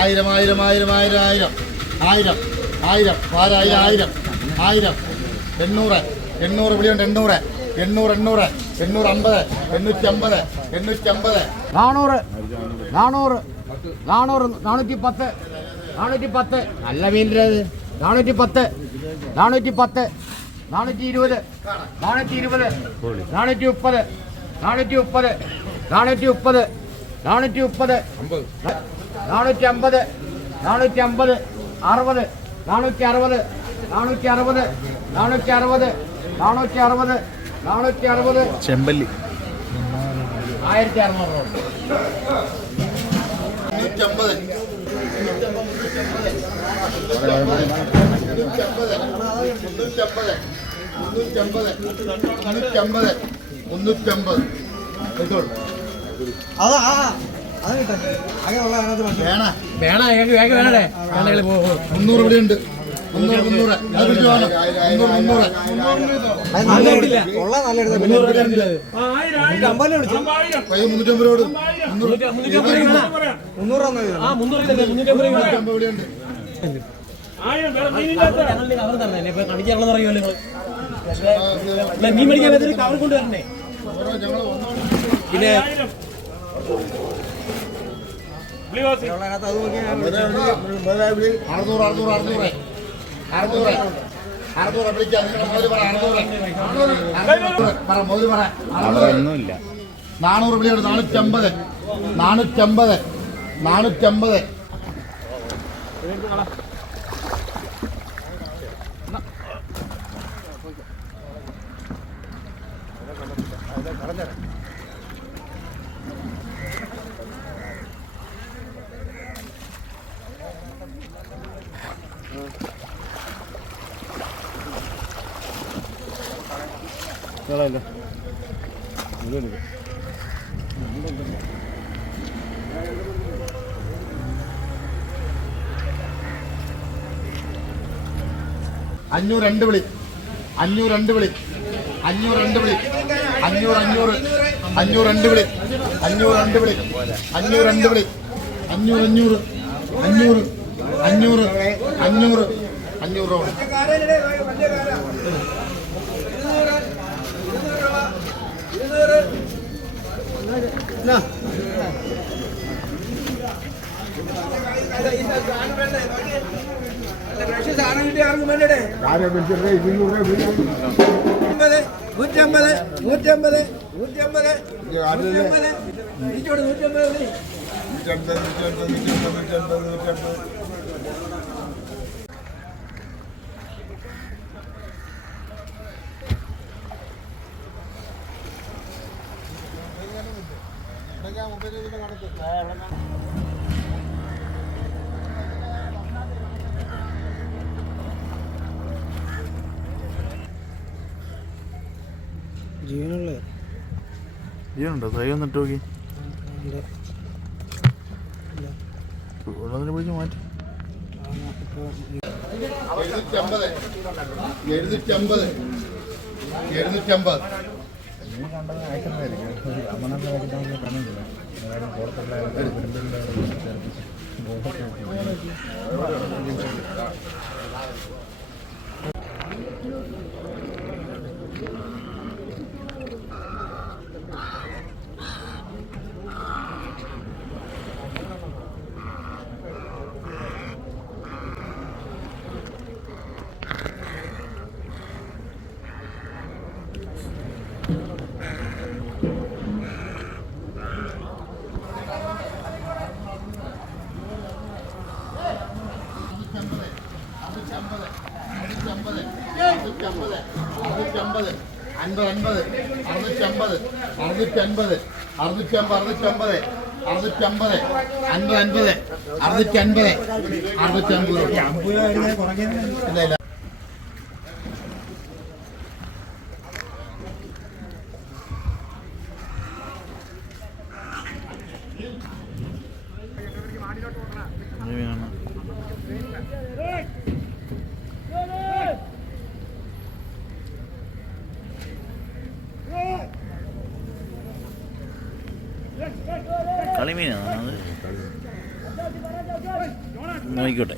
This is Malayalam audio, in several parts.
ആയിരം ആയിരം ആയിരം ആയിരം ആയിരം. ആയിരം ആയിരം. ആരായിരം ആയിരം ആയിരം. എണ്ണൂറ് എണ്ണൂറ് വിളിയുണ്ട് എണ്ണൂറ്. എണ്ണൂറ് എണ്ണൂറ്. എണ്ണൂറ് അമ്പത് എണ്ണൂറ്റി അമ്പത് എണ്ണൂറ്റി അമ്പത്. നാനൂറ് നാനൂറ് നാനൂറ് നാനൂറ്റി പത്ത് നാനൂറ്റി പത്ത്. നല്ല മീനിന്റെ നാനൂറ്റി പത്ത് നാനൂറ്റി പത്ത് നാനൂറ്റി ഇരുപത് നാനൂറ്റി ഇരുപത് നാനൂറ്റി മുപ്പത് നാനൂറ്റി മുപ്പത് നാനൂറ്റി മുപ്പത് നാനൂറ്റി മുപ്പത്. നാനൂറ്റി അമ്പത് നാനൂറ്റി അമ്പത് അറുപത് നാനൂറ്റി അറുപത് നാനൂറ്റി അറുപത് നാനൂറ്റി അറുപത് നാനൂറ്റി അറുപത് നാനൂറ്റി അറുപത് ചെമ്പല്ലി ആയിരത്തി അറുന്നൂറ് മുന്നൂറ്റമ്പത് മുന്നൂറ്റമ്പത് മുന്നൂറ്റമ്പത് അതാ വേണ വേഗം വേണേ പോകും മുന്നൂറ് ഇവിടെ ഉണ്ട് മുന്നൂറ് മുന്നൂറ് അത് പിടിച്ച് വേണം മുന്നൂറ് മുന്നൂറ് മുന്നൂറ്റമ്പത് രൂപ ഉണ്ട് മീൻ മേടിക്കാൻ പറ്റുന്ന കവർ കൊണ്ടുവരണേ പിന്നെ അറുന്നൂറ് അറുന്നൂറ് അറുന്നൂറ് അറുന്നൂറ് ഒന്നുമില്ല നാനൂറ് വിളിയാണ്. നാനൂറ്റമ്പത്. നാനൂറ്റമ്പത്. നാനൂറ്റമ്പത്. അഞ്ഞൂറ് രണ്ട് വിളി. അഞ്ഞൂറ് രണ്ട് വിളി. അഞ്ഞൂറ് രണ്ട് വിളി. അഞ്ഞൂറ് അഞ്ഞൂറ്. അഞ്ഞൂറ് രണ്ട് വിളി. അഞ്ഞൂറ് രണ്ട് വിളി. അഞ്ഞൂറ് രണ്ട് വിളി. അഞ്ഞൂറ് അഞ്ഞൂറ്. അഞ്ഞൂറ്. അഞ്ഞൂറ്. അഞ്ഞൂറ് അഞ്ഞൂറ് രൂപ നൂറ്റമ്പത് നൂറ്റമ്പത് നൂറ്റമ്പത് നൂറ്റമ്പത്. നൂറ്റമ്പത്. നൂറ്റമ്പത് മതി. ജീവനുള്ള ജീവനുണ്ടോ? കൈ വന്നിട്ട് നോക്കി. ഉള്ളതിനെ പിടിച്ച് മാറ്റി. എഴുന്നൂറ്റമ്പത് എഴുന്നൂറ്റമ്പത് എഴുന്നൂറ്റമ്പത് നീ കണ്ടത് അയക്കുന്നതായിരിക്കും ഒരു അമ്മനൊക്കെ നോക്കിട്ടാണെന്ന് പറഞ്ഞില്ല എല്ലാവരും പുറത്തുള്ള ആൾക്കാർ അറുന്നൂറ്റമ്പത് അറുന്നൂറ്റമ്പത് അൻപത് അൻപത് അറുന്നൂറ്റമ്പത് അറുന്നൂറ്റമ്പത് അറുന്നൂറ്റമ്പത് അറുന്നൂറ്റമ്പത് അറുന്നൂറ്റമ്പത് അൻപത് അൻപത് അറുന്നൂറ്റമ്പത് അറുന്നൂറ്റമ്പത് ഇല്ല. ആയിക്കോട്ടെ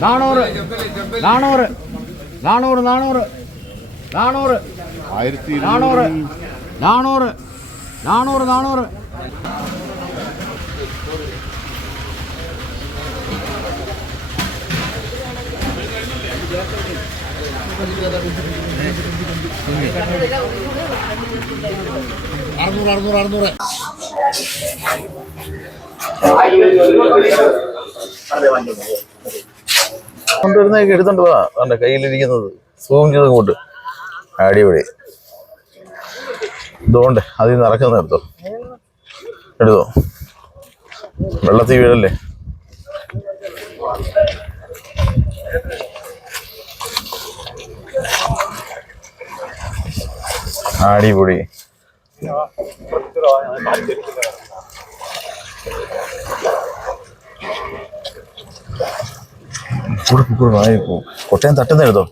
നാനൂറ്. നാനൂറ്. നാനൂറ് നാനൂറ്. നാനൂറ്. ആയിരത്തി നാനൂറ്. നാനൂറ്. നാനൂറ് നാനൂറ്. അറുന്നൂറ് അറുന്നൂറ് അറുന്നൂറ്. കൊണ്ടുവരുന്നതൊക്കെ എടുത്തോണ്ട് പോവാ അവന്റെ കയ്യിലിരിക്കുന്നത്. സൂം ചെയ്ത് കൂട്ട് അടിപൊളി ഇതുകൊണ്ട് അതിൽ നിന്ന് ഇറക്കുന്ന എടുത്തോ. എടുത്തോ. വെള്ളത്തിൽ വീഴല്ലേ? അടിപൊളി. കൂടെ കൂടെ വായ? പോ. കൊട്ടയം തട്ടുന്ന എഴുതോ?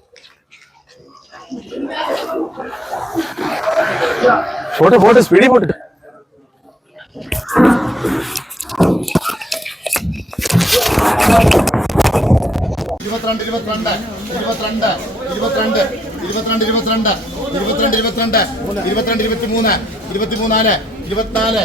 പോട്ടെ പോട്ടെ സ്പീഡിൽ പോട്ടെ. ഇരുപത്തിരണ്ട് ഇരുപത്തിരണ്ട് ഇരുപത്തിരണ്ട് ഇരുപത്തിരണ്ട് ഇരുപത്തിരണ്ട് ഇരുപത്തിരണ്ട് ഇരുപത്തിരണ്ട് ഇരുപത്തിരണ്ട് ഇരുപത്തിരണ്ട് ഇരുപത്തിമൂന്ന് ഇരുപത്തിമൂന്നാൽ ഇരുപത്തിനാല്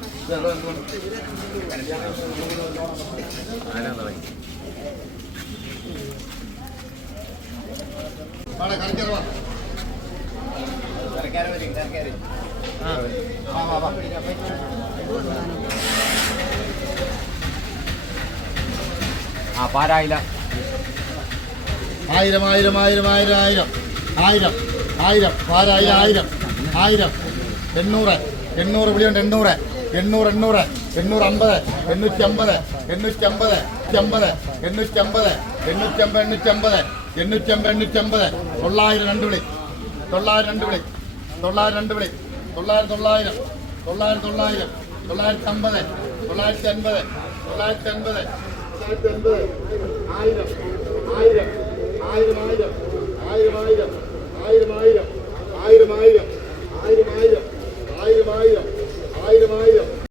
ആ, പാരായില്ല ആയിരം ആയിരം ആയിരം ആയിരം ആയിരം. ആയിരം ആയിരം പാരായിരം ആയിരം ആയിരം. എണ്ണൂറ് എണ്ണൂറ് വിളിയുണ്ട് എണ്ണൂറ്. എണ്ണൂറ് എണ്ണൂറ് എണ്ണൂറ് അമ്പത് എണ്ണൂറ്റി അമ്പത് എണ്ണൂറ്റി അമ്പത് അമ്പത് എണ്ണൂറ്റി അമ്പത് എണ്ണൂറ്റി അമ്പത് എണ്ണൂറ്റി അമ്പത് എണ്ണൂറ്റി അമ്പത് എണ്ണൂറ്റി അമ്പത് തൊള്ളായിരം രണ്ട് വിളി തൊള്ളായിരം രണ്ട് വിളി തൊള്ളായിരം രണ്ട് വിളി തൊള്ളായിരം തൊള്ളായിരം തൊള്ളായിരം തൊള്ളായിരം തൊള്ളായിരത്തി അമ്പത് തൊള്ളായിരത്തി അൻപത് തൊള്ളായിരത്തി അൻപത് ആയിരം ആയിരം ആയിരം ആയിരം ആയിരം ആയിരം ആയിരം ആയിരം ആയിരം ആയിരം ആയിരം ആയിരം ആയിരം ആയിരം ആയിരം ആയിരം.